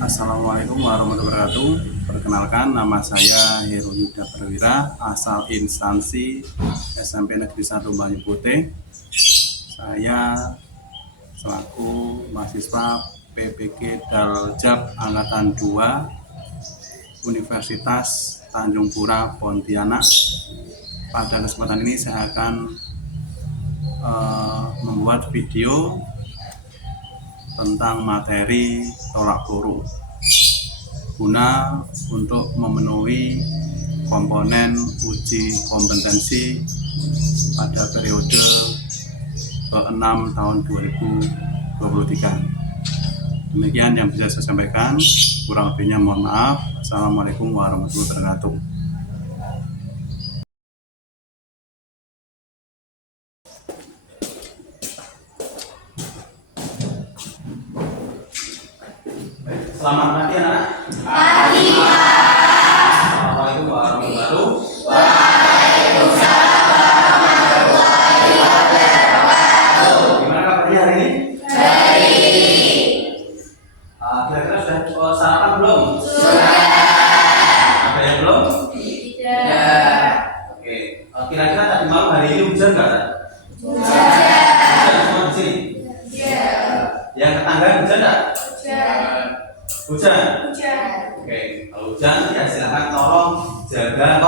Assalamualaikum warahmatullahi wabarakatuh. Perkenalkan, nama saya Heru Yuda Perwira, asal instansi SMP Negeri 1 Banyu Putih. Saya selaku mahasiswa PPG Daljab Angkatan 2 Universitas Tanjung Pura Pontianak. Pada kesempatan ini saya akan membuat video tentang materi tolak peluru guna untuk memenuhi komponen uji kompetensi pada periode ke-6 tahun 2023. Demikian yang bisa saya sampaikan, kurang lebihnya mohon maaf. Assalamualaikum warahmatullahi wabarakatuh. Selamat pagi anak. Pagi Pak. Assalamualaikum warahmatullahi wabarakatuh. Waalaikumsalam warahmatullahi wabarakatuh. Gimana kabarnya hari ini? Baik. Kira-kira sudah sarapan belum? Sudah. Ada yang belum? Tidak. Oke. Kira-kira tadi malam hari ini hujan nggak? Hujan. Hujan semua di sini? Hujan. Yang tetangga hujan nggak? Hujan. Hujan? Hujan. Oke, kalau hujan ya silakan tolong jaga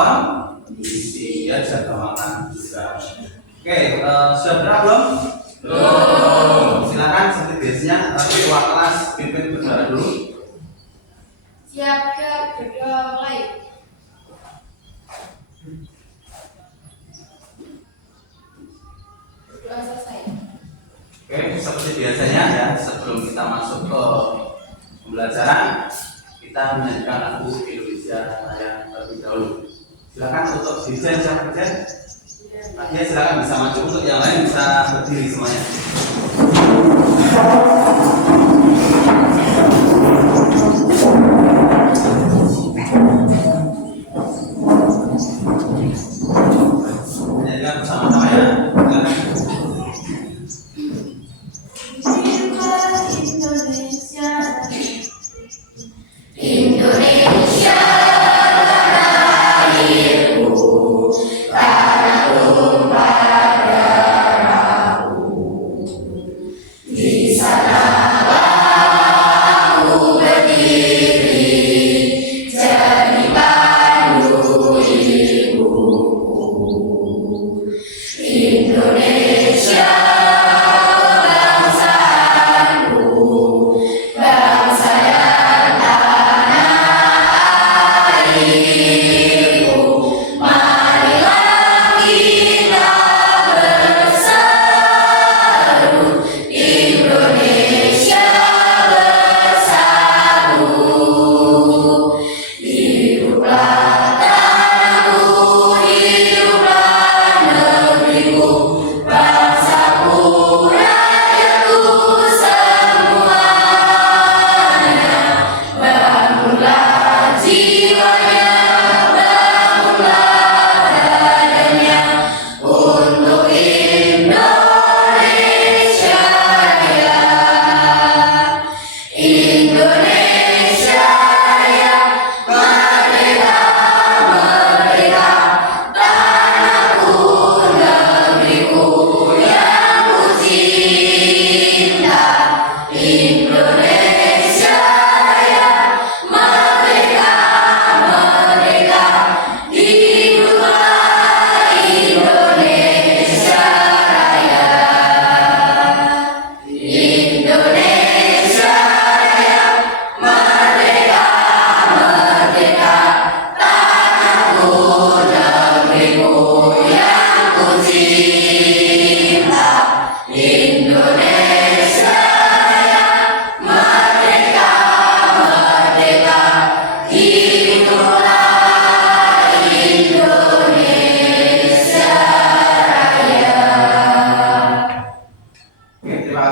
kondisi, ya jaga makan juga. Oke, sudah berapa belum? Belum. Silakan seperti biasanya ketua kelas pimpin berbicara dulu. Siaga berdoa mulai. Berdoa selesai. Oke, seperti biasanya ya sebelum kita masuk ke pembelajaran, kita menyanyikan lagu Indonesia Raya terlebih dahulu. Silakan untuk dirjen siapa dirjen? Artinya silakan bisa maju, untuk yang lain bisa berdiri semuanya. Menyanyikan bersama-sama ya.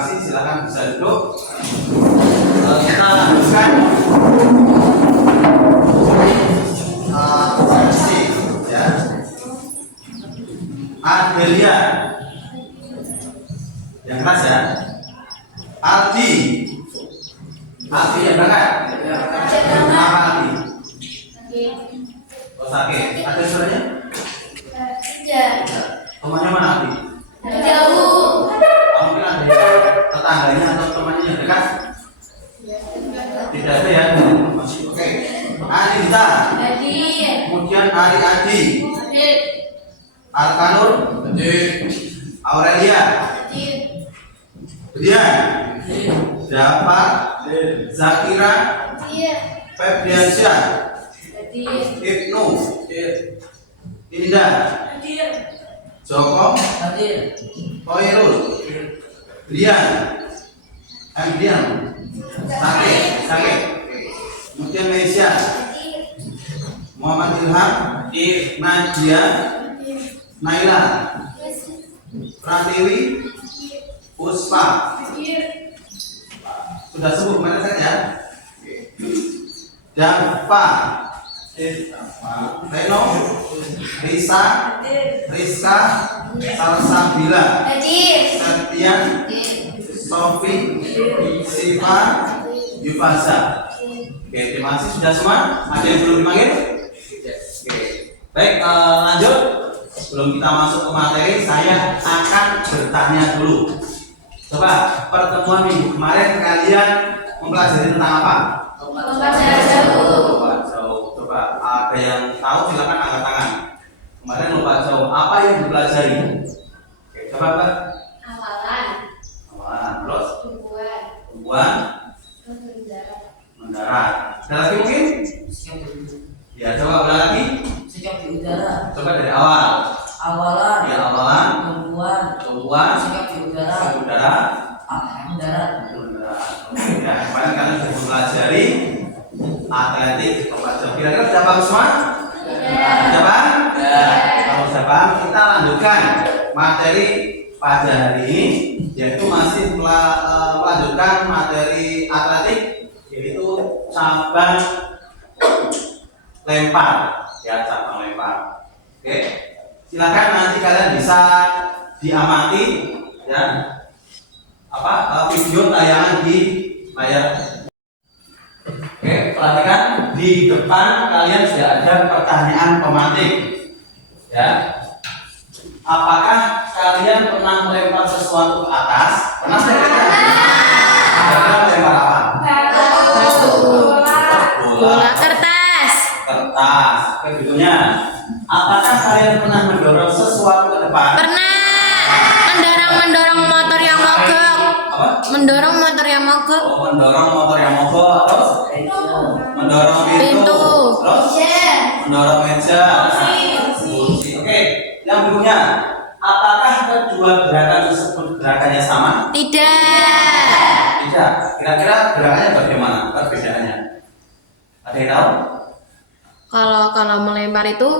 Silakan bisa duduk. Kita lanjutkan versi ya. Adelia yang keras ya. Aldi yang berangkat. Apa lagi? Oh, sakit. Ada suaranya? Temannya mana lagi? Jauh. Kamu mungkin ada tetangganya atau temannya yang dekat? Tidak ada ya? Masih oke. Anita. Kemudian Ari Adi. Arkanur. Aurelia. Brian. Jafar. Zakira. Febriansyah. Ibnu. Indah. Joko. Koirul. Brian. Brian. Sakit. Kemudian Malaysia. Muhammad Ilham. Nadia. Naila. Pratiwi. Puspa. Sudah sebut kemarin saja. Dafa. Reno. Risa. Rizka. Salsabila. Septian. Sofi. Siva. Yufasa. Oke, terima kasih sudah semua. Ada yang belum dipanggil? Oke. Baik, lanjut. Sebelum kita masuk ke materi, saya akan bertanya dulu. Coba pertemuan minggu kemarin kalian mempelajari tentang apa? Lompat jauh. Coba ada yang tahu silakan angkat tangan. Kemarin lompat jauh. Apa yang dipelajari? Oke, coba Pak. Awalan. Terus? Tumbuhan. Mendarat. Ada lagi mungkin? Ya, coba ulang lagi. Sikap di udara. Coba dari awal. Awalan. Ya, awalan. Tumbuhan. Sikap di udara. Mendarat. Mendarat. Ya, kemarin kalian sudah mempelajari atletik lompat jauh. Kira-kira sudah paham semua? Sudah paham? Kalau sudah paham, kita lanjutkan materi pada hari ini, yaitu masih melanjutkan materi atletik, yaitu cabang lempar. Ya, cabang lempar. Oke, silakan nanti kalian bisa diamati ya video tayangan di layar. Oke, perhatikan di depan kalian sudah ada pertanyaan pematik. Ya, apakah kalian pernah melempar sesuatu ke atas? Pernah tidak? Kalian melempar apa? Bola kertas. Oke, berikutnya, apakah kalian pernah mendorong sesuatu ke depan? Pernah. Mendorong motor yang mogok. Apa? Mendorong motor yang mogok. Mendorong motor yang mogok. Terus? Mendorong pintu. Terus? Mendorong meja. Kursi. Oke, yang berikutnya, apakah kedua gerakan tersebut gerakannya sama? Tidak. Kira-kira gerakannya bagaimana? Perbedaannya? Ada yang tahu? Kalau melempar itu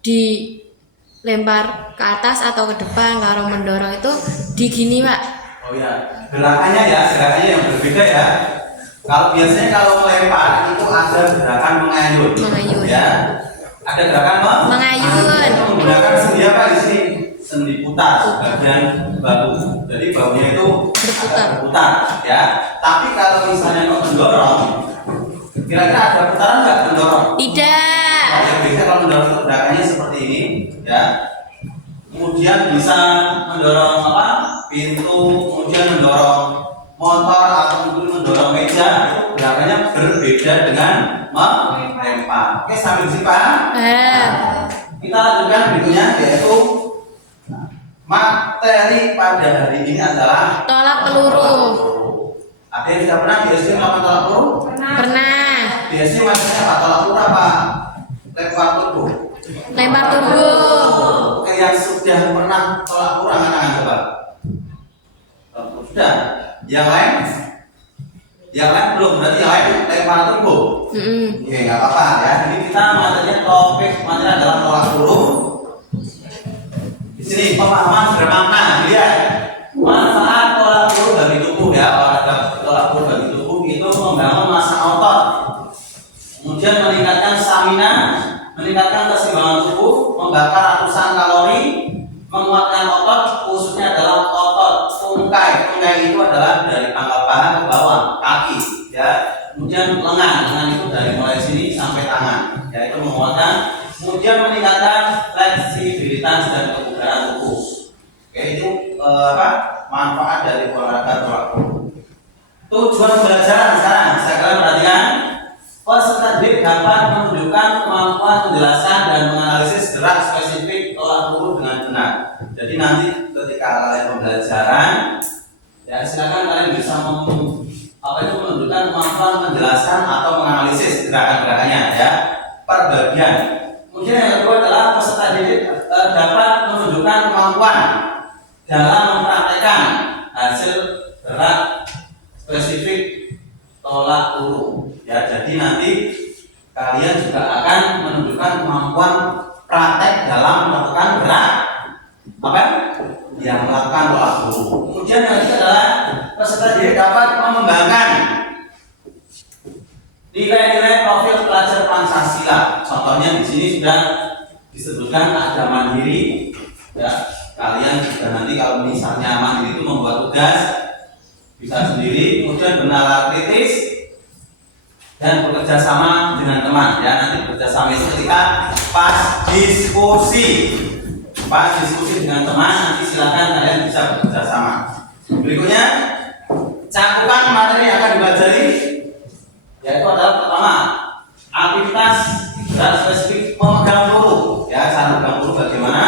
dilempar ke atas atau ke depan. Kalau mendorong itu di gini, Pak. Oh ya, gerakannya yang berbeda ya. Kalau biasanya kalau melempar itu ada gerakan mengayun. Ya. Ada gerakan mengayun. Itu menggunakan sendi apa di sini? Sendi putar bagian bahu. Jadi bahunya itu berputar ya. Tapi kalau misalnya mau mendorong, kira-kira ada putaran nggak mendorong? Tidak. Yang biasa kalau mendorong itu gerakannya seperti ini ya. Kemudian bisa mendorong apa? Pintu, kemudian mendorong motor atau mungkin mendorong meja. Itu gerakannya berbeda dengan melempar. Oke, sampai di sini Pak. Kita lanjutkan berikutnya, yaitu materi pada hari ini adalah Tolak peluru. Ada yang sudah pernah di SD melakukan tolak peluru? Pernah. Di SD maksudnya apa? Tolak peluru apa? Lempar peluru. Lempar peluru. Oke, yang sudah pernah tolak peluru angkat tangan coba. Sudah. Yang lain? Yang lain belum. Berarti yang lain lempar peluru. Oke, nggak apa-apa ya. Ini kita materinya topik materi adalah tolak peluru. Di sini pemahaman bermakna, lihat. Manfaat tolak peluru bagi tubuh ya. Olahraga tolak peluru bagi tubuh itu membangun massa otot. Kemudian meningkatkan stamina, meningkatkan keseimbangan tubuh, membakar ratusan kalori, menguatkan otot, khususnya adalah otot tungkai. Tungkai itu adalah dari pangkal paha ke bawah kaki, ya. Kemudian lengan itu dari mulai sini sampai tangan, yaitu menguatkan. Kemudian meningkatkan fleksibilitas dan kebugaran tubuh. Oke, itu manfaat dari olahraga tolak ukur. Tujuan pembelajaran sekarang, saya kalian perhatikan. Peserta didik dapat menunjukkan kemampuan penjelasan dan menganalisis gerak spesifik tolak ukur dengan benar. Jadi nanti ketika kalian pembelajaran, ya silakan kalian bisa menunjukkan kemampuan menjelaskan atau menganalisis gerakan-gerakannya, ya, per bagian. Kemudian yang kedua adalah peserta didik dapat menunjukkan kemampuan dalam mempraktekkan hasil gerak spesifik tolak ukur. Ya, jadi nanti kalian juga akan menunjukkan kemampuan praktek dalam melakukan gerak yang melakukan tolak ukur. Kemudian yang ketiga adalah peserta didik dapat mengembangkan nilai-nilai profil pelajar Pancasila. Contohnya di sini sudah disebutkan ada mandiri, ya. Kalian juga nanti kalau misalnya mandiri itu membuat tugas bisa sendiri, kemudian bernalar kritis dan bekerja sama dengan teman, ya. Nanti bekerja sama itu ketika pas diskusi dengan teman, nanti silakan kalian bisa bekerja sama. Berikutnya, cakupan materi yang akan dipelajari yaitu adalah pertama, aktivitas gerak spesifik pemegang peluru, ya, cara memegang peluru bagaimana.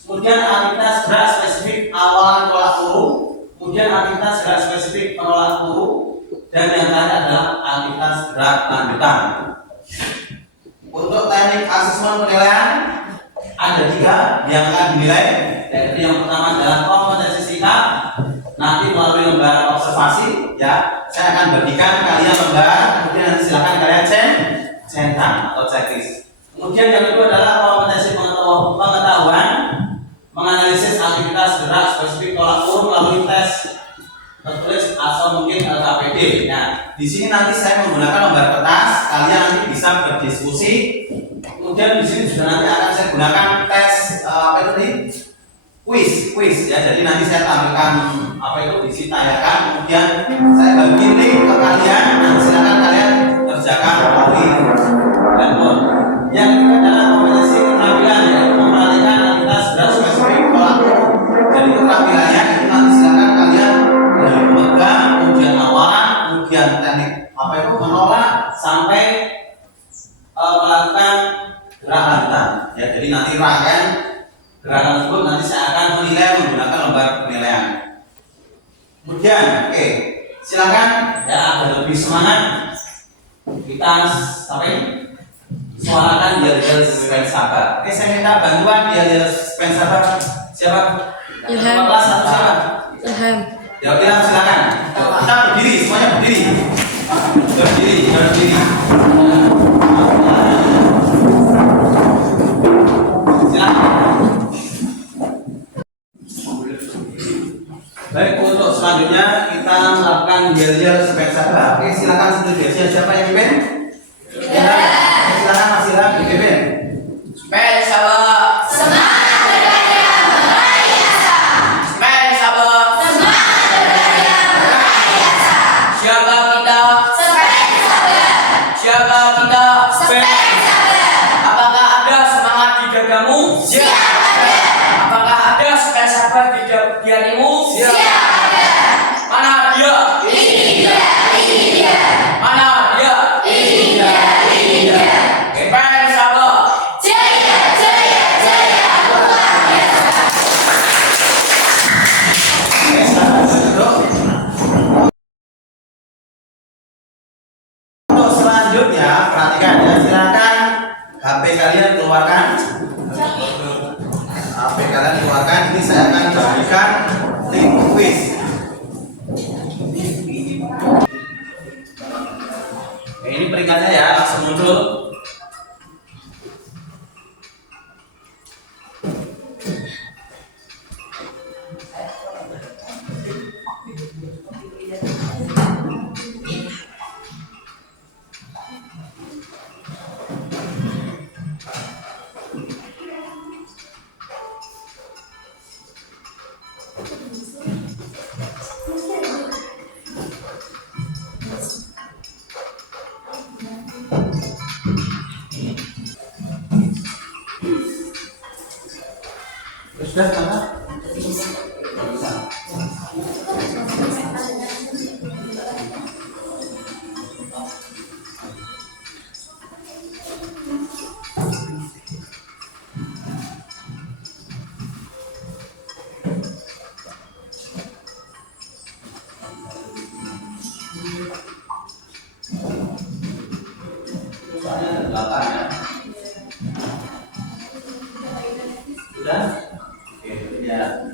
Kemudian aktivitas gerak spesifik awalan tolak peluru, kemudian aktivitas gerak spesifik penolak peluru, dan yang terakhir adalah aktivitas gerak lanjutan. Untuk teknik asesmen penilaian ada 3 yang akan dinilai, yaitu yang pertama adalah kompetensi sikap, nanti melalui lembar observasi, ya. Saya akan bagikan kalian lembar, kemudian nanti silakan kalian centang atau checklist. Kemudian yang kedua adalah kompetensi pengetahuan, menganalisis aktivitas gerak spesifik tolak ukur melalui tes tertulis atau mungkin LKPD. Nah, di sini nanti saya menggunakan lembar kertas, kalian nanti bisa berdiskusi. Kemudian di sini juga nanti akan saya gunakan tes quiz, ya. Jadi nanti saya tampilkan di sini tayangan, kemudian saya bagi link ke kalian, dan silakan kalian kerjakan melalui handphone. Yang ketiga adalah kompetensi keterampilan, yaitu memperhatikan aktivitas gerak spesifik tolak ukur. Jadi keterampilannya itu nanti silakan kalian dari memegang, kemudian awalan, kemudian teknik menolak sampai melakukan gerak lanjutan, ya. Jadi nanti rangkaian gerakan tersebut nanti saya akan menilai menggunakan lembar penilaian. Kemudian, silakan, ya, agar lebih semangat kita suarakan biar supaya sabar. Saya minta bantuan biar supaya sabar. Siapa? Ilham. Kelas 1 siapa? Ilham. Ya, Ilham, silakan. Kita berdiri, semuanya berdiri. Berdiri. Baik, untuk selanjutnya kita melakukan yel-yel supaya sabar. Silakan satu yel. Siapa yang pimpin? Ya. Silakan Mas Ilham dipimpin. Supaya sabar. Semangat berkarya meraih asa. Supaya sabar. Semangat berkarya meraih asa. Siapa kita? Supaya sabar. Siapa kita? Supaya sabar. Apakah ada semangat di dadamu? Siap ada. Apakah ada supaya sabar di dirimu? Siap ada. Mana dia? Ini dia. Mana dia? Ini dia. Supaya sabar. Jaya luar biasa. Silakan duduk. Untuk selanjutnya perhatikan, ya, silakan HP kalian keluarkan. Ini saya akan bagikan link quiz. Ini peringkatnya, ya, langsung muncul. Sudah mana? Bisa. Soalnya ada 8 ya. Sudah? Oke, ya.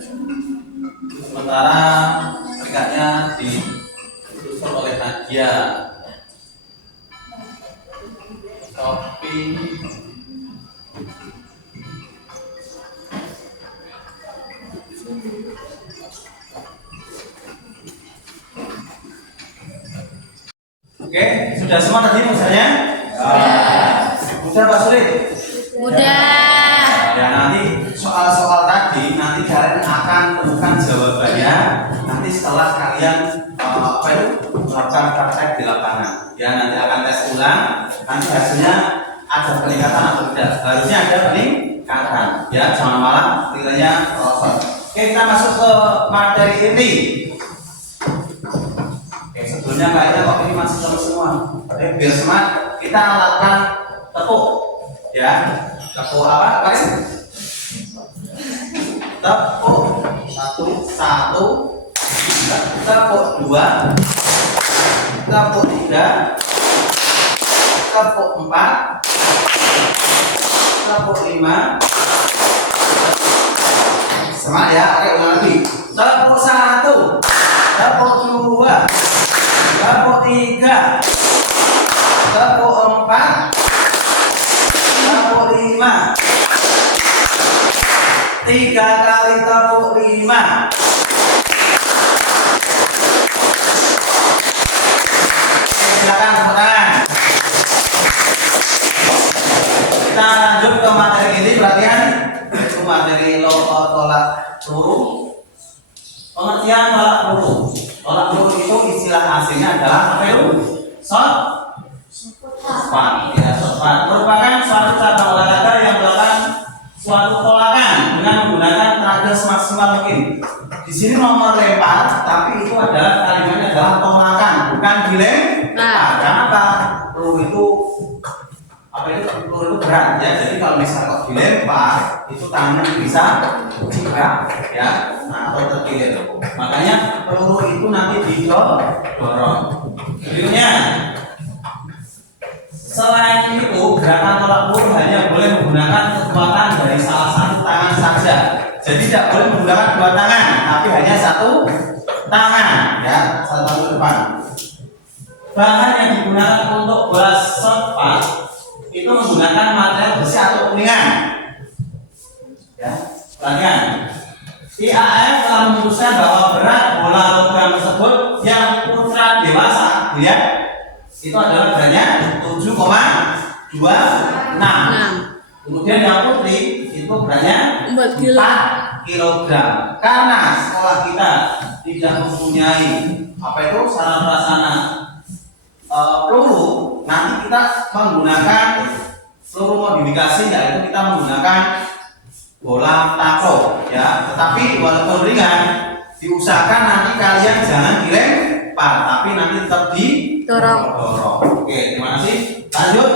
Sementara berikutnya disusun oleh Nadia. Kopi. Oke, sudah semua tadi misalnya? Sudah Pak Sulit? Udah. Ya nanti soal-soal tadi nanti kalian akan menemukan jawabannya nanti setelah kalian melakukan praktek di lapangan. Ya nanti akan tes ulang. Nanti hasilnya ada peningkatan atau tidak? Harusnya ada peningkatan. Ya jangan malah nilainya rosot. Oke kita masuk ke materi inti. Oke sebelumnya kayaknya kok ini masih sama semua. Oke biar semangat kita lakukan tepuk. Ya tepuk apa kalian? Tepuk satu, tepuk 2, tepuk 3, tepuk 4, tepuk 5. Semangat ya, oke ulang lagi. Tepuk 1, tepuk 2, tepuk 3, tepuk 4, tepuk 5. 3 kali tepuk 5. Silakan tepuk tangan. Kita lanjut ke materi ini perhatian itu materi tolak peluru. Pengertian tolak peluru. Tolak peluru itu istilah aslinya adalah apa itu? Shot ya, merupakan suatu cabang olahraga yang melakukan suatu tolakan dengan menggunakan tenaga semaksimal mungkin. Di sini nomor lempar, tapi itu adalah kalimatnya adalah tolakan, bukan dilempar. Karena apa? Peluru itu berat ya. Jadi kalau misalnya kok dilempar, itu tangannya bisa cedera ya, atau terkilir. Makanya peluru itu nanti didorong. Berikutnya. Selain itu, gerakan tolak peluru hanya boleh menggunakan kekuatan dari salah satu tangan saja. Jadi tidak boleh menggunakan 2 tangan, tapi hanya 1 tangan, ya, 1 tangan ke depan. Bahan yang digunakan untuk bola shot put itu menggunakan material besi atau kuningan. Ya, perhatikan. IAAF telah memutuskan bahwa berat bola logam tersebut yang ultra dewasa, ya, itu adalah beratnya 7,26. Kemudian yang putih itu beratnya 4 kg. Karena sekolah kita tidak mempunyai apa itu sarana prasarana peluru, nanti kita menggunakan peluru modifikasi, yaitu kita menggunakan bola taco ya. Tetapi walaupun ringan, diusahakan nanti kalian jangan dilempar, tapi nanti tetap didorong. Oke, terima kasih. Lanjut.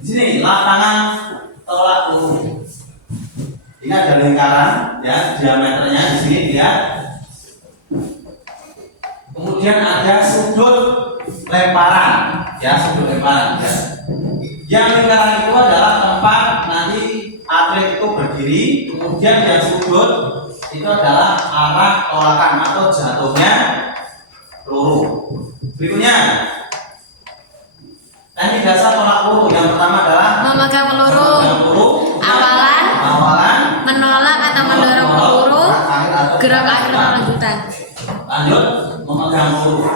Di sini lapangan tolak peluru. Ini ada lingkaran ya, diameternya di sini dia. Kemudian ada sudut lemparan ya, sudut lemparan ya. Yang lingkaran itu adalah tempat nanti atlet itu berdiri. Kemudian yang sudut itu adalah arah tolakan atau jatuhnya peluru. Berikutnya, teknik dasar tolak peluru yang pertama adalah memegang peluru, awalan, menolak atau mendorong peluru, gerak akhir lanjutan. Lanjut, memegang peluru.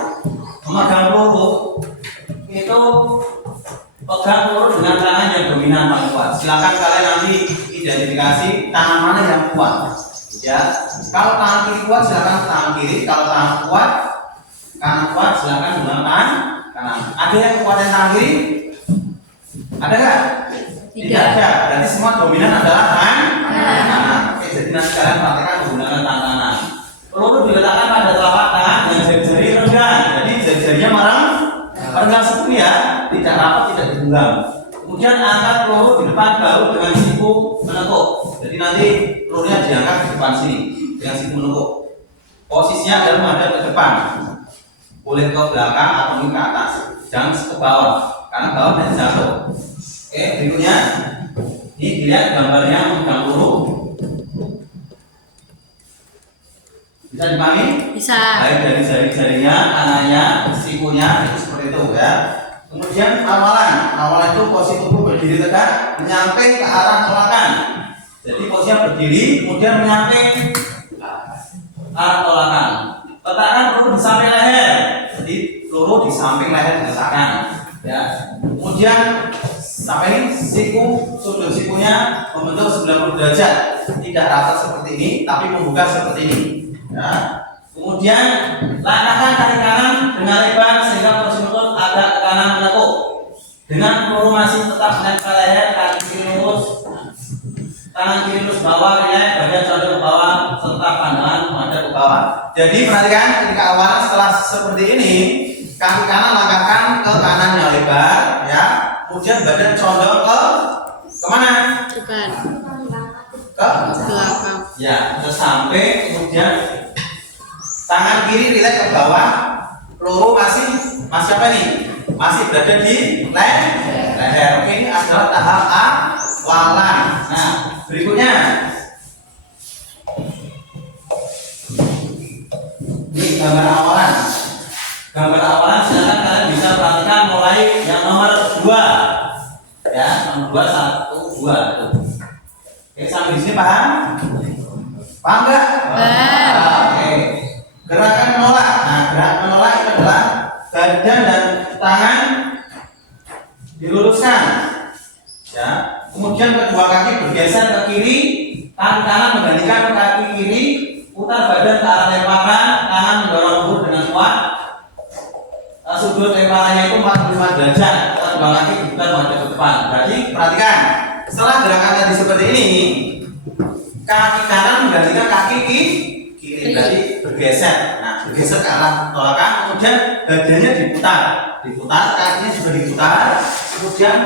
Memegang peluru itu pegang peluru dengan tangan yang dominan paling kuat. Silakan kalian nanti identifikasi tangan mana yang kuat. Ya, kalau tangan kiri kuat silakan tangan kiri. Kalau tangan kuat, kanan kuat silakan gunakan tangan kanan. Ada yang kekuatan tangan kiri? Ada nggak? Tidak ada. Berarti semua dominan adalah tangan kanan. Oke, jadi nanti kalian praktekkan menggunakan tangan kanan. Peluru diletakkan pada telapak tangan dengan jari-jari renggang. Jadi jari-jarinya merenggang seperti ya, tidak rapat, tidak digenggam. Kemudian angkat peluru di depan bahu dengan siku menekuk. Jadi nanti pelurunya diangkat di depan sini dengan siku menekuk. Posisinya adalah menghadap ke depan. Boleh ke belakang atau mungkin ke atas. Jangan ke bawah, karena bawah nanti jatuh. Oke, berikutnya ini dilihat gambarnya memegang peluru. Bisa dipahami? Bisa. Baik dari jari-jarinya, kanannya, sikunya itu seperti itu ya. Kemudian awalan itu posisi tubuh berdiri tegak, menyamping ke arah tolakan. Jadi posisinya berdiri, kemudian menyamping arah tolakan. Letakkan peluru di samping leher. Jadi peluru di samping leher diletakkan. Ya. Kemudian sampai ini siku, sudut sikunya membentuk 90 derajat. Tidak rata seperti ini, tapi membuka seperti ini. Ya. Kemudian langkahkan kaki kanan dengan lebar sehingga posisi lutut agak ke kanan menekuk. Dengan peluru masih tetap menempel leher, kaki kiri lurus, tangan kiri lurus bawah, rileks, badan condong ke bawah, serta pandangan menghadap ke bawah. Jadi perhatikan ketika awal setelah seperti ini, kaki kanan langkahkan ke kanannya lebar, ya. Kemudian badan condong ke kemana? Depan. Ke Belakang. ya, terus sampai kemudian tangan kiri rileks ke bawah, peluru masih apa nih? Masih berada di leher. Oke, ini adalah tahap awalan. Nah, berikutnya ini gambar awalan. Gambar awalan silakan kalian bisa perhatikan mulai yang nomor 2. Ya, nomor 2, 1, 2 tuh. Oke, sampai di sini paham? Paham enggak? Paham. Oke. Gerakan menolak. Nah, gerakan menolak itu adalah badan dan tangan diluruskan. Ya. Kemudian kedua kaki bergeser ke kiri, kaki kanan menggantikan kaki kiri, putar badan ke arah lemparan, tangan mendorong tubuh dengan kuat. Sudut lemparannya itu 45 derajat. Kedua kaki diputar menghadap ke depan. Berarti perhatikan, setelah gerakan tadi seperti ini, kaki kanan menggantikan kaki kiri, berarti bergeser. Nah, bergeser ke arah tolakan, kemudian badannya diputar, kakinya juga diputar, kemudian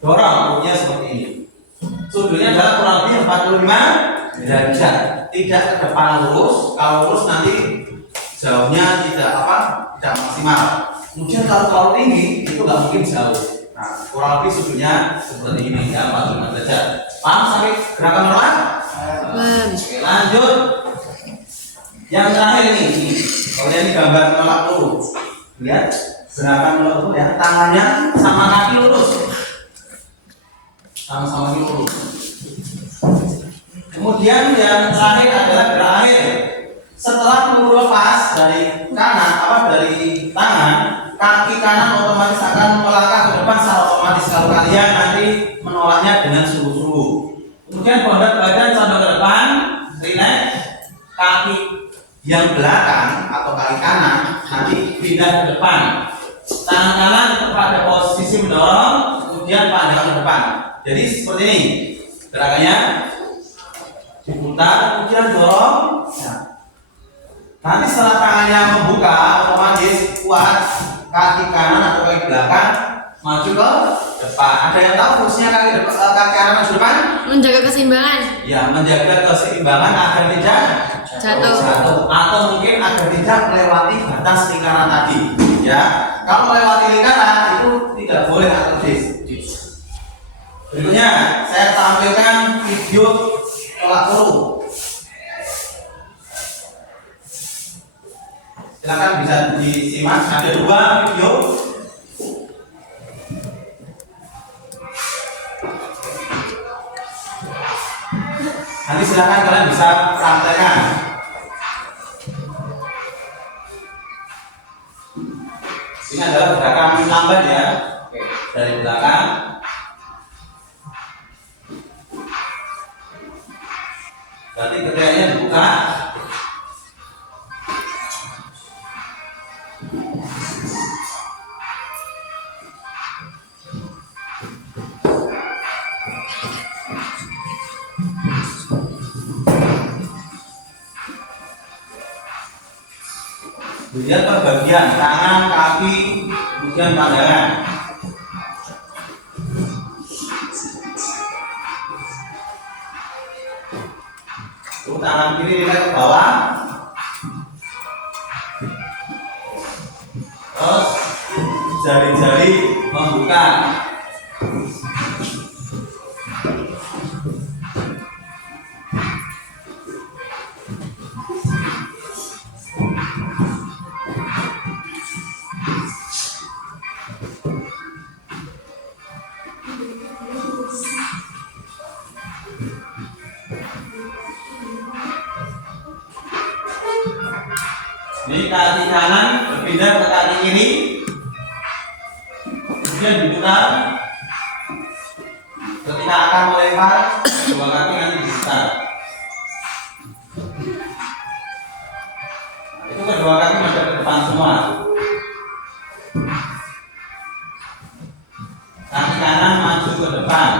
dorong perutnya seperti ini. Sudutnya adalah kurang lebih 45 derajat. Tidak ke depan lurus, kalau lurus nanti jauhnya tidak maksimal. Kemudian kalau terlalu tinggi itu nggak mungkin jauh. Nah, kurang lebih sudutnya seperti ini ya, 45 derajat. Paham sampai gerakan menolak? Paham. Oke, lanjut. Yang terakhir ini. Kalau ini gambar menolak peluru. Lihat gerakan menolak peluru ya, tangannya sama kaki lurus. Sama-sama kaki lurus. Kemudian yang terakhir adalah gerak akhir. Setelah peluru lepas dari tangan, kaki kanan otomatis akan melangkah ke depan secara otomatis kalau kalian nanti menolaknya dengan sungguh-sungguh. Kemudian bondot badan condong ke depan, rileks, kaki yang belakang atau kaki kanan nanti pindah ke depan. Tangan kanan tetap pada posisi mendorong, kemudian pandangan ke depan. Jadi seperti ini gerakannya, diputar, kemudian dorong. Nah, nanti setelah tangannya membuka, otomatis kuat kaki kanan atau kaki belakang maju ke depan. Ada yang tahu fungsinya kaki kanan maju depan? Menjaga keseimbangan. Ya, menjaga keseimbangan agar tidak jatuh atau mungkin agar tidak melewati batas lingkaran tadi. Ya, kalau melewati lingkaran itu tidak boleh atau berikutnya saya tampilkan video tolak peluru. Silakan bisa disimak, ada 2 video. Nanti silakan kalian bisa praktekkan. Ini adalah gerakan lambat ya. Oke, dari belakang. Berarti ketiganya dibuka. Dilihat per bagian tangan, kaki, kemudian pandangan. Tuh, tangan kiri lihat ke bawah. Terus jari-jari membuka. Ini kaki kanan berpindah ke kaki kiri, kemudian diputar. Ketika akan melempar, dua kaki nanti diputar. Nah, itu kedua kaki menghadap ke depan semua. Kaki kanan maju ke depan.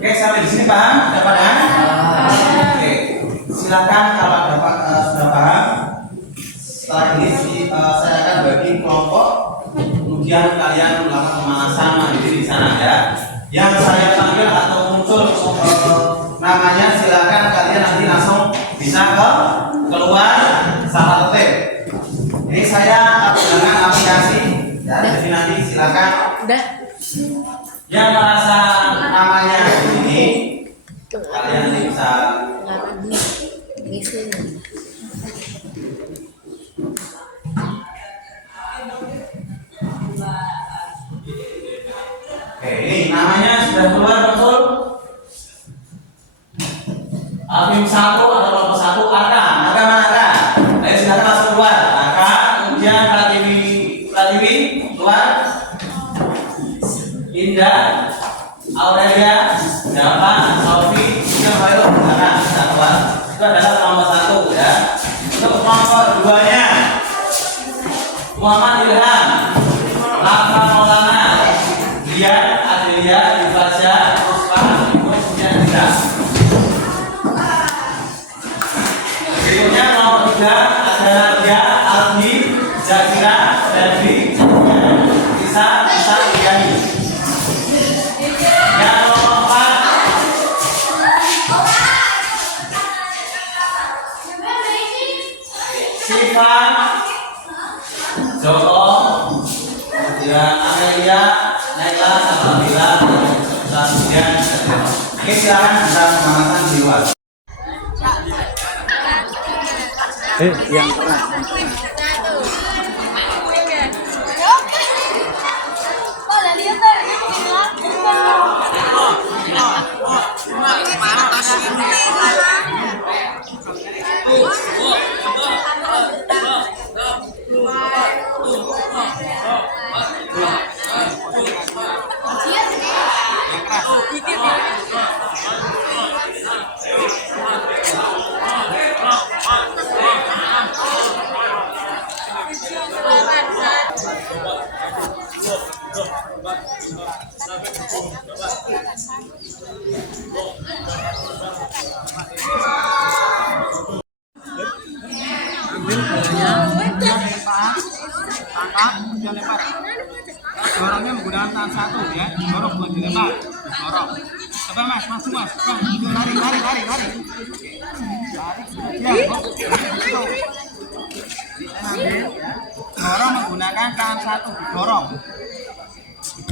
Oke, sampai di sini paham? Sudah paham? Oke, silakan kalau dapat sudah paham. Setelah ini saya akan bagi kelompok, kemudian kalian melakukan pemanasan mandiri di sana ya. Yang saya panggil atau muncul namanya, silakan kalian nanti langsung bisa keluar salah tertib. Ini saya menggunakan aplikasi ya, jadi nanti silakan. Udah. Yang merasa namanya ini kalian nanti bisa Oke, ini namanya sudah keluar betul. Alvin 1 atau kelompok 1 Arka. Arka mana Arka? Ayo silakan langsung keluar. Arka, kemudian Pratiwi keluar. Indah, Aurelia, Dava, Sofi, yang baru silakan bisa keluar. Itu adalah kelompok 1 ya. Untuk kelompok 2-nya Muhammad Ilham, Rafa Maulana, Dian, Adelia, Dibaca, Ruspa, kemudian Rita. Berikutnya kelompok 3 ada Nadia, Aldi, Zakira, Devi, Isa, Yani. Yang nomor 4 Siva, Joko, kemudian Amelia, Naila, Sabila, kemudian oke, silakan kita pemanasan di luar. Yang tengah. Tangkap, kemudian lempar. Dorongnya menggunakan tangan 1 ya. Dorong buat dilempar. Dorong. Coba Mas, maju Mas. Bang, lari. Lari. Ya. Dorong menggunakan tangan 1. Dorong.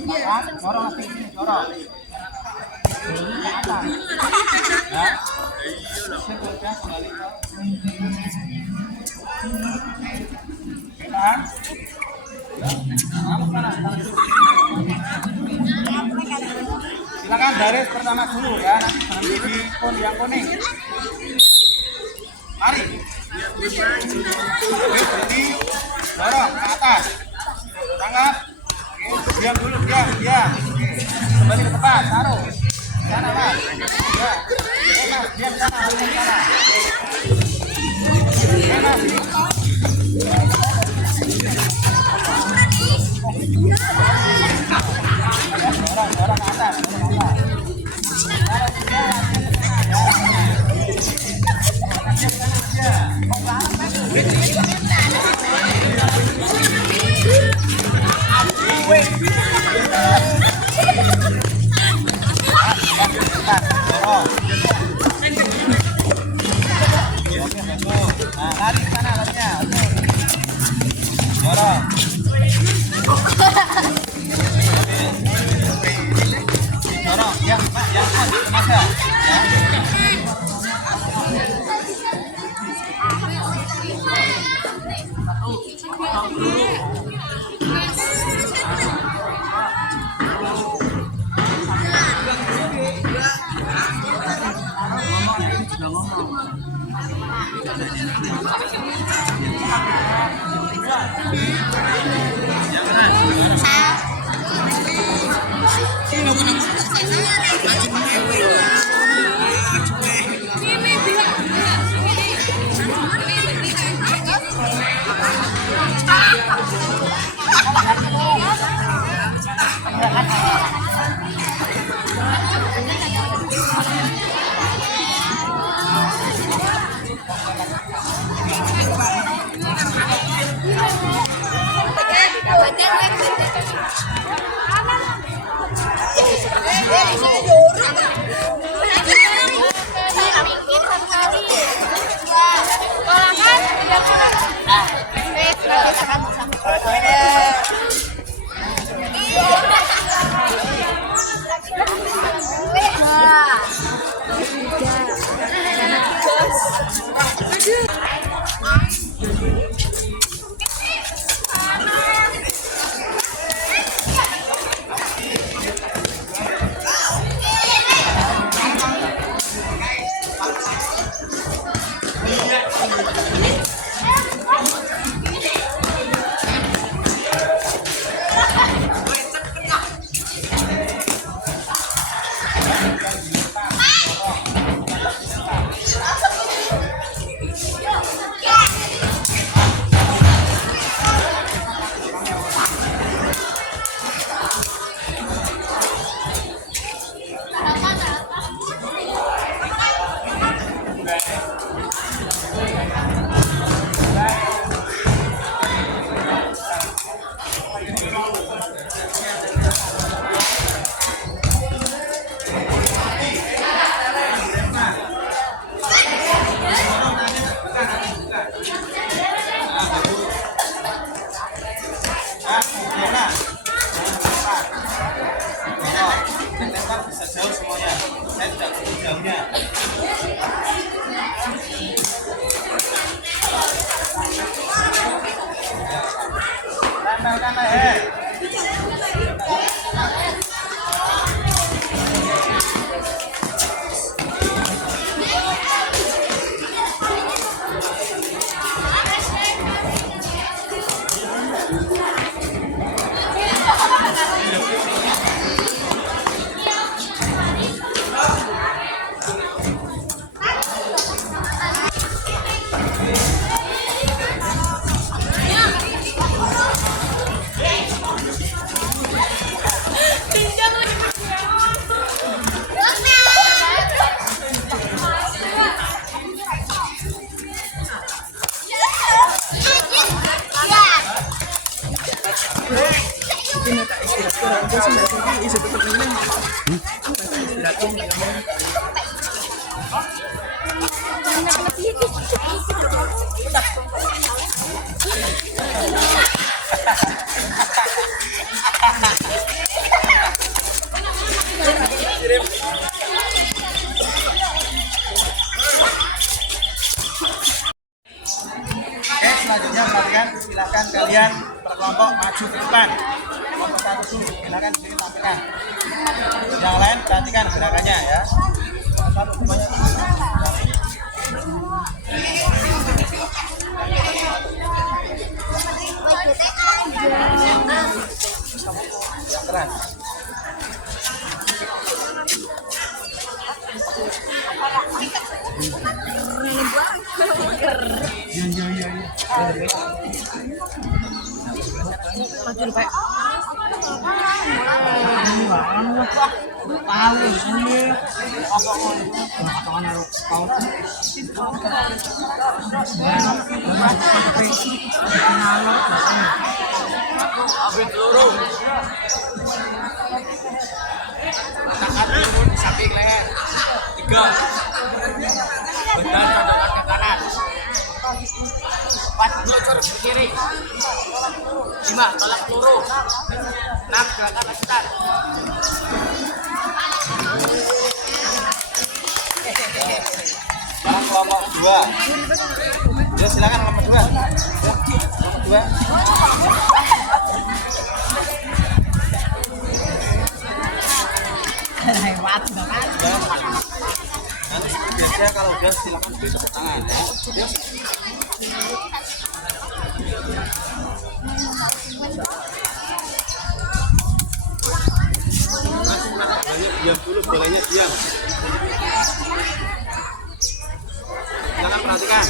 Tangkap, dorong lagi sini, dorong. Ke atas. Ya. Sebenarnya kembali. Tahan. Silakan baris pertama dulu ya, nanti berhenti di poni yang kuning. Mari. Berhenti, dorong ke atas. Tangkap. Diam dulu, diam. Kembali ke depan, taruh. Sana Mas. Ya. Mas, diam sana, sana. Oke, selanjutnya perhatikan, silakan kalian berkelompok maju ke depan. Kelompok satu dulu, silakan di sini tampilkan. Yang lain perhatikan gerakannya ya. Satu, semuanya. Keras. Samping leher. 3. Badan contohkan ke kanan. 4. Meluncur ke kiri. 5. Tolak peluru. 6. Gerakan lanjutan. Sekarang kelompok 2. Ya silakan kelompok 2. Kelompok 2. Lewat, nanti biar Ya kalau udah silakan beri tepuk tangan ya. Yuk. Mas, bolanya diam dulu, bolanya diam. Silakan perhatikan.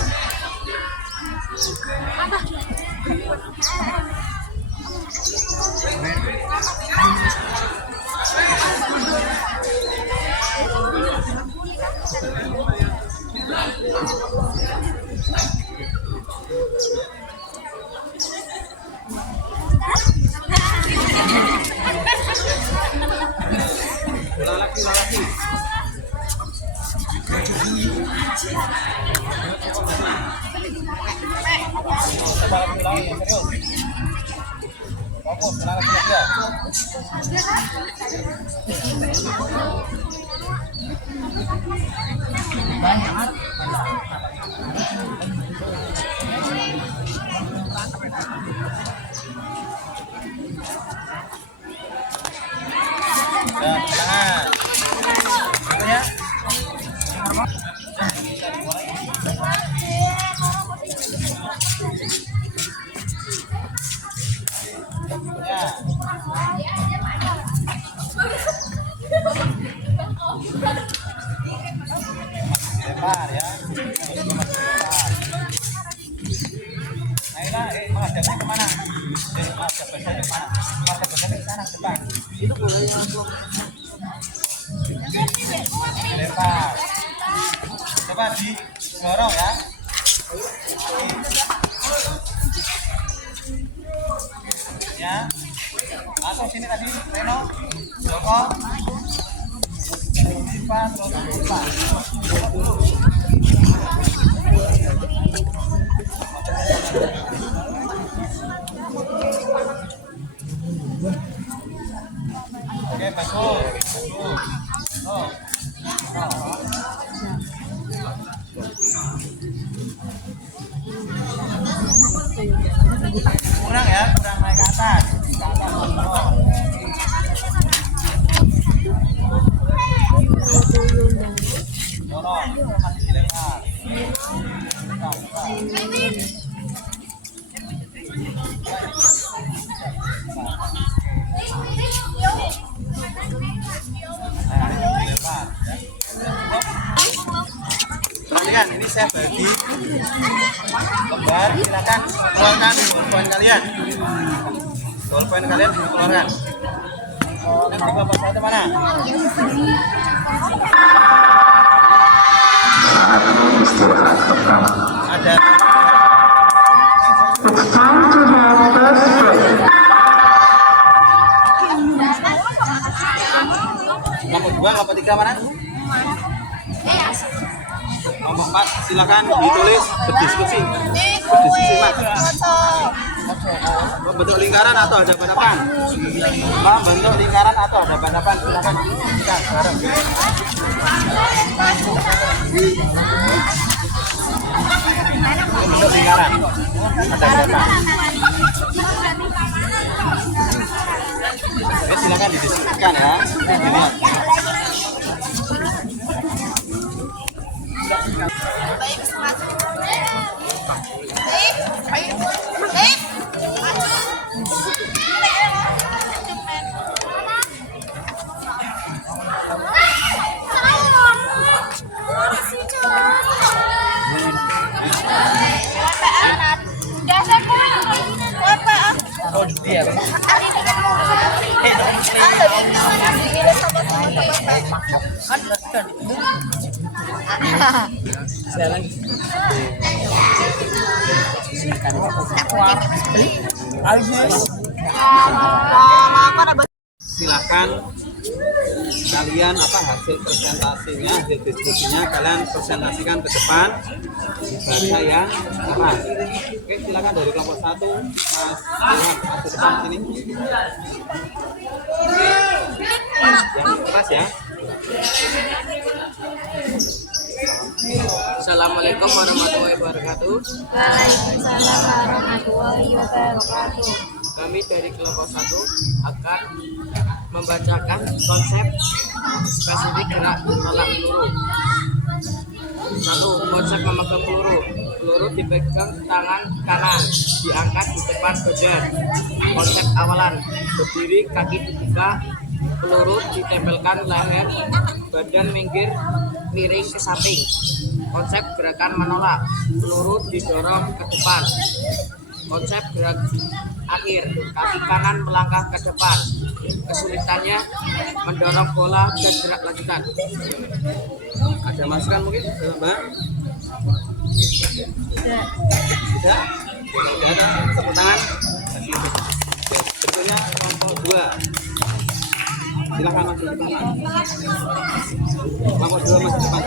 Lagi. Lebar ya. Ayolah, menghadapnya kemana? Menghadap badannya kemana? Menghadap badannya ke sana, depan. Itu bolanya untuk lebar. Coba didorong ya. Ya. Masuk sini tadi, Reno, Joko. Diva, terus Diva. Oke, bagus. Oh. Kurang ya, kurang naik ke atas. Oh. Dorong, masih dilempar. Perhatikan, ini saya bagi lembar, silakan keluarkan ballpoint kalian. Ballpoint kalian dikeluarkan. Yang di kelompok satu mana? Saatnya istirahat pertama. Ada. It's time to have first break. Kelompok 2, kelompok 3 mana? Kelompok 4 silakan ditulis berdiskusi. Berdiskusi Mas. Membentuk lingkaran atau hadapan-hadapan? Membentuk lingkaran atau hadapan-hadapan silakan diskusikan bareng. Membentuk lingkaran hadapan-hadapan. Oke, silakan didiskusikan ya. Dilihat. Silakan kalian hasil presentasinya, hasil diskusinya kalian presentasikan ke depan di baca yang keras. Oke, silakan dari kelompok 1 Mas Ilham ke depan sini. Yang keras ya. Assalamualaikum warahmatullahi wabarakatuh. Waalaikumsalam warahmatullahi wabarakatuh. Kami dari kelompok 1 akan membacakan konsep spesifik gerak tolak peluru. 1. Konsep memegang peluru. Peluru dipegang tangan kanan, diangkat di depan badan. Konsep awalan. Berdiri, kaki dibuka, peluru ditempelkan leher, badan minggir, miring ke samping. Konsep gerakan menolak. Peluru didorong ke depan. Konsep gerak akhir, kaki kanan melangkah ke depan. Kesulitannya mendorong bola dan gerak lanjutan. Ada masukan mungkin Mbak? Tidak. Tidak? Tidak ada. Tepuk tangan. Berikutnya kelompok 2. Silakan masuk ke depan. Kelompok 2 masuk ke depan.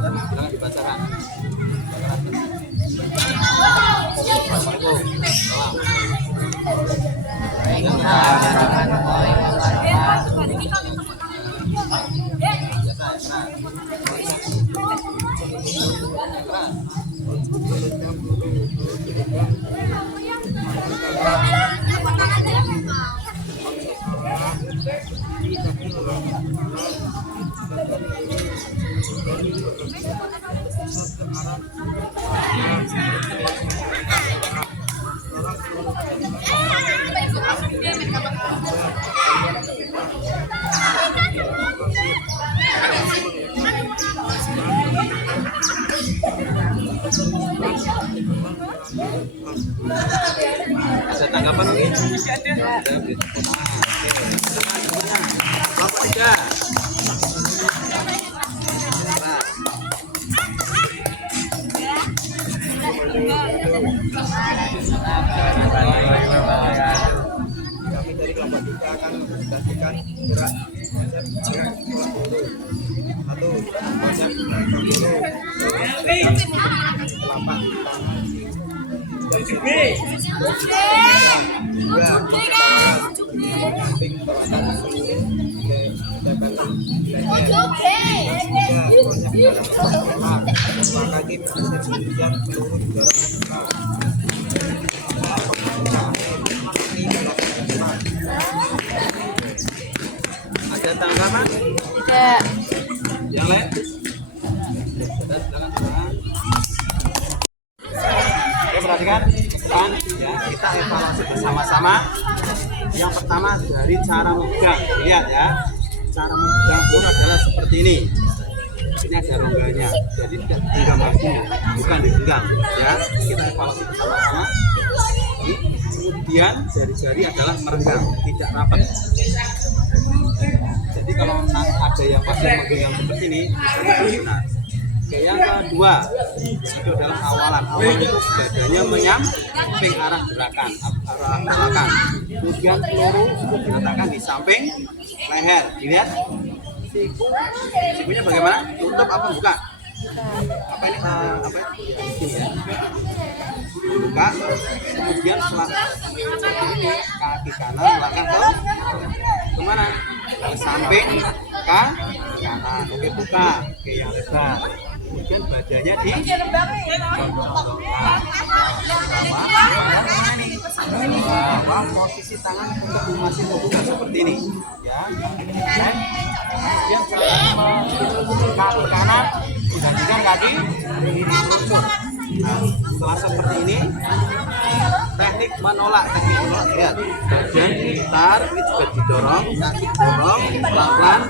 Silakan dibacakan. Assalamualaikum. Ada tanggapan mungkin? Ada. Kelompok 3. Kami dari kelompok 3 akan mempresentasikan gerak konsep peluru. 1. Konsep peluru. Telapak Ada tanggapan? Tidak. Yang lain? Silakan. Oke, perhatikan ke depan ya, kita evaluasi bersama-sama. Yang pertama dari cara memegang. Lihat ya, cara memegang peluru adalah seperti ini. Ini ada rongganya, jadi tidak digenggam baginya, bukan digenggam ya. Kita evaluasi bersama-sama. Kemudian jari-jari adalah merenggang, tidak rapat. Jadi kalau ada yang pasien menggenggam seperti ini, itu benar. Oke, yang kedua itu adalah awalan. Awalan itu badannya menyamping arah gerakan, arah belakang. Kemudian peluru itu diletakkan di samping leher. Dilihat sikunya bagaimana? Tutup apa buka? Apa ini? Apa ini ya? Buka. Kemudian setelah ini kaki kanan melangkah ke kemana? Ke samping kanan. Oke, buka. Oke, yang lebar. Kemudian badannya di bawah, posisi tangan untuk masih membuka seperti ini ya. Kemudian kaki kanan dibandingkan kaki kiri. Nah, setelah seperti ini teknik menolak, lihat badan diputar, ini juga didorong, kaki dorong pelan-pelan.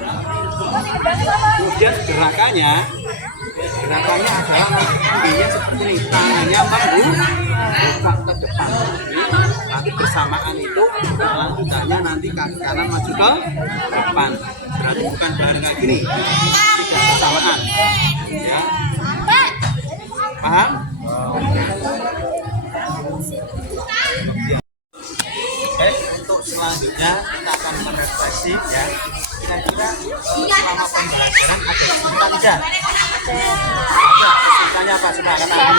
Kemudian gerakannya adalah tingginya seperti ini, tangannya membuka ke depan ini, tapi bersamaan itu lanjutannya nanti kaki kanan maju ke depan, berarti bukan bareng kayak gini, tidak bersamaan ya, paham? Untuk selanjutnya kita akan merefleksi ya, kira-kira selama pembelajaran ada kesulitan tidak? Kesulitannya apa? Coba katakan.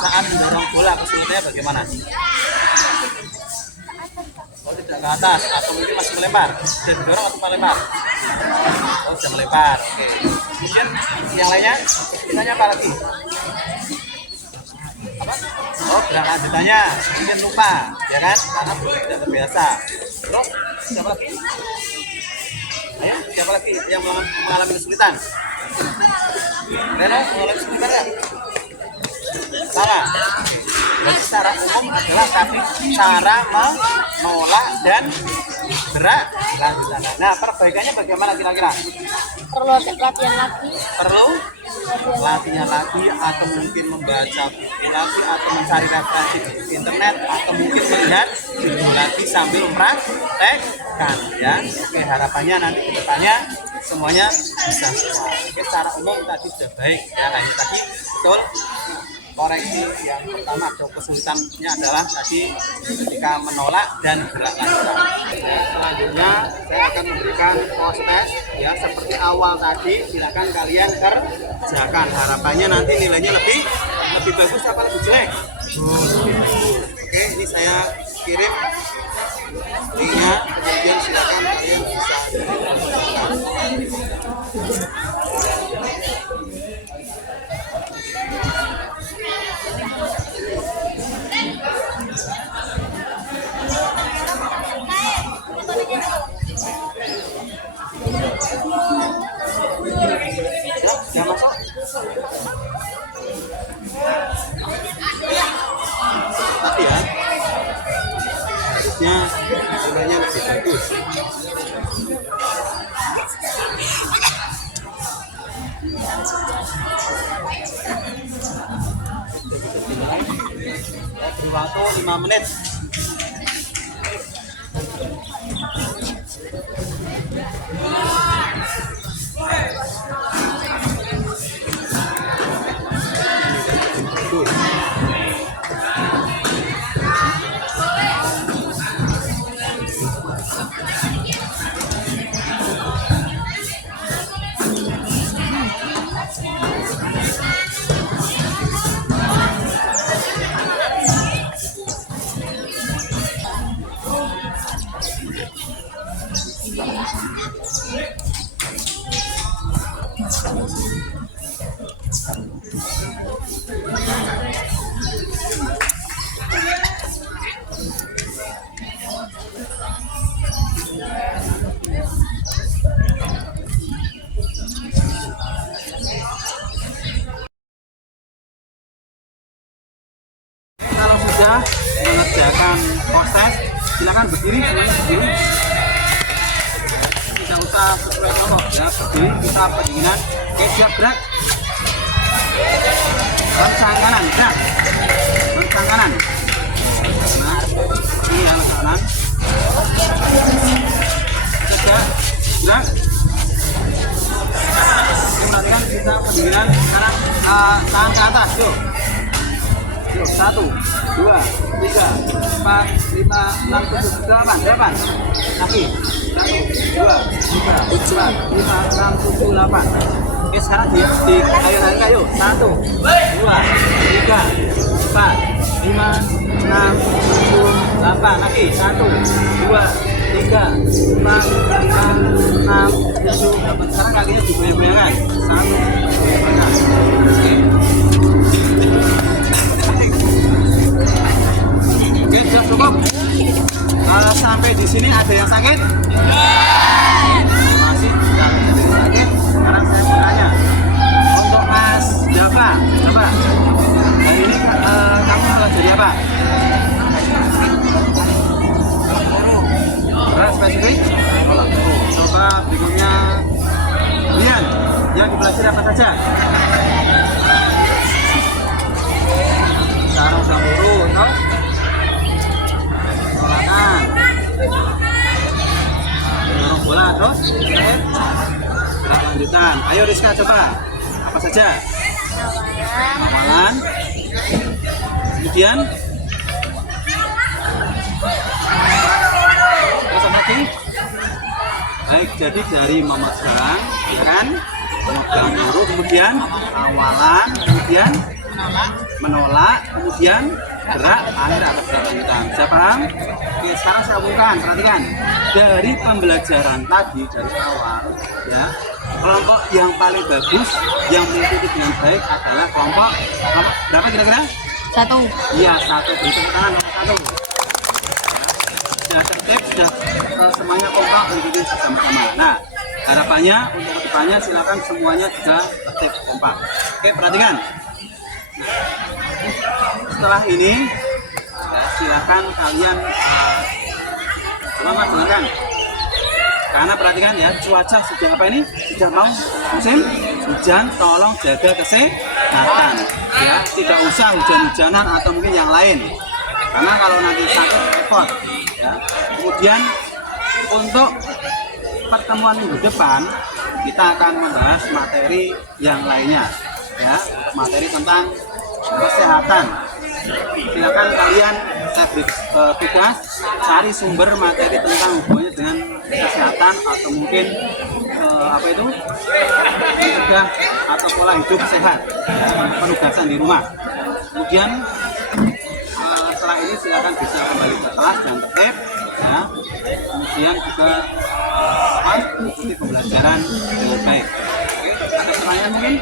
Saat mendorong bola kesulitannya bagaimana? Oh, tidak ke atas atau mungkin masih melempar? Sudah didorong atau melempar? Oh, sudah melempar. Oke. Kemudian yang lainnya kesulitannya apa lagi? Apa? Oh, gerakan lanjutannya mungkin lupa, ya kan? Karena belum tidak terbiasa. Terus siapa lagi? Ayo, siapa lagi yang mengalami kesulitan? Reno, mengalami kesulitan ya? Salah. Dan secara umum adalah tadi cara menolak dan gerak lanjutan. Nah, perbaikannya bagaimana kira-kira? Perlu latihan lagi. Perlu latihan lagi, atau mungkin membaca buku lagi, atau mencari referensi di internet, atau mungkin melihat video lagi sambil mempraktekkan ya. Oke, harapannya nanti ke depannya semuanya bisa semua. Oke, secara umum tadi sudah baik ya. Hanya tadi betul koreksi yang pertama atau kesulitannya adalah tadi ketika menolak dan gerak lanjutan. Selanjutnya saya akan memberikan proses ya, seperti awal tadi. Silakan kalian kerjakan. Harapannya nanti nilainya lebih bagus apa lebih jelek? Lebih bagus. Oke, ini saya kirim linknya, kemudian silakan kalian bisa ya masuk. Tapi ya harusnya nilainya lebih bagus. Beri waktu 5 menit. Kalau sudah mengerjakan proses, silakan berdiri semuanya berdiri. Tidak usah sesuai kelompok ya, berdiri kita pendinginan. Oke, siap gerak. Lencang kanan, gerak. Lencang kanan. Nah, ini ya lencang kanan. Gerak, gerak. Perhatikan kita pendinginan sekarang tangan ke atas, yuk. Yuk, 1, 2, 3, 4, 5, 6, 7, 8, 8. Kaki. 1, 2, 3, 4, 5, 6, 7, 8. Oke, sekarang di kayu-kayu yuk. 1, 2, 3, 4, 5, 6, 7, 8. Kaki. 1, 2, 3, 4, 5, 6, 7, 8. Sekarang kakinya digoyang-goyangkan. 1, 2, 3. Oke. Oke, sudah cukup. Sampai di sini ada yang sakit? Masih tidak ada yang sakit. Sekarang saya bertanya untuk Mas Dava, coba hari ini kamu belajar apa? Berat spesifik? Coba berikutnya Rian, yang dipelajari apa saja? Sekarang sudah turun, no? Tolakan, dorong bola, terus terakhir gerak lanjutan. Ayo Rizka, coba apa saja? Awalan, kemudian terus apa lagi? Baik, jadi dari memegang, ya kan? Memegang dulu, kemudian awalan, kemudian menolak, kemudian gerak akhir atau gerak lanjutan. Saya paham? Oke, sekarang saya umumkan, perhatikan. Dari pembelajaran tadi dari awal, ya, kelompok yang paling bagus, yang mengikuti dengan baik adalah kelompok berapa kira-kira? 1. Iya, 1. Beri tepuk tangan nomor 1. Ya, sudah tertib, sudah semuanya kompak mengikuti bersama-sama. Nah, harapannya untuk kedepannya silakan semuanya juga tertib kompak. Oke, perhatikan. Setelah ini ya, silakan kalian selamat dengarkan. Karena perhatikan ya, cuaca sudah apa ini? Sudah mau musim hujan, tolong jaga kesehatan. Ya, tidak usah hujan-hujanan atau mungkin yang lain. Karena kalau nanti sakit repot. Ya. Kemudian untuk pertemuan minggu depan kita akan membahas materi yang lainnya. Ya, materi tentang kesehatan. Silakan kalian saya beri tugas cari sumber materi tentang hubungannya dengan kesehatan atau mungkin apa itu mencegah atau pola hidup sehat, ya, penugasan di rumah. Kemudian setelah ini silakan bisa kembali ke kelas dan tertib, ya. Kemudian juga mengikuti pembelajaran dengan baik. Oke, ada pertanyaan mungkin?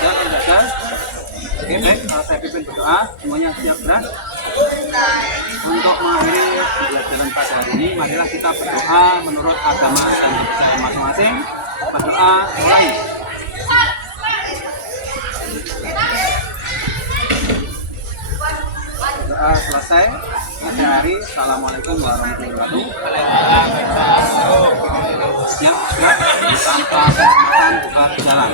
Ya, ada. Oke, baik, saya pimpin berdoa, semuanya siap gerak. Untuk mengakhiri pembelajaran pada hari ini, marilah kita berdoa menurut agama dan kepercayaan masing-masing. Berdoa mulai. Berdoa selesai. Akhiri, assalamualaikum warahmatullahi wabarakatuh. Siap, tanpa kesempatan buka jalan.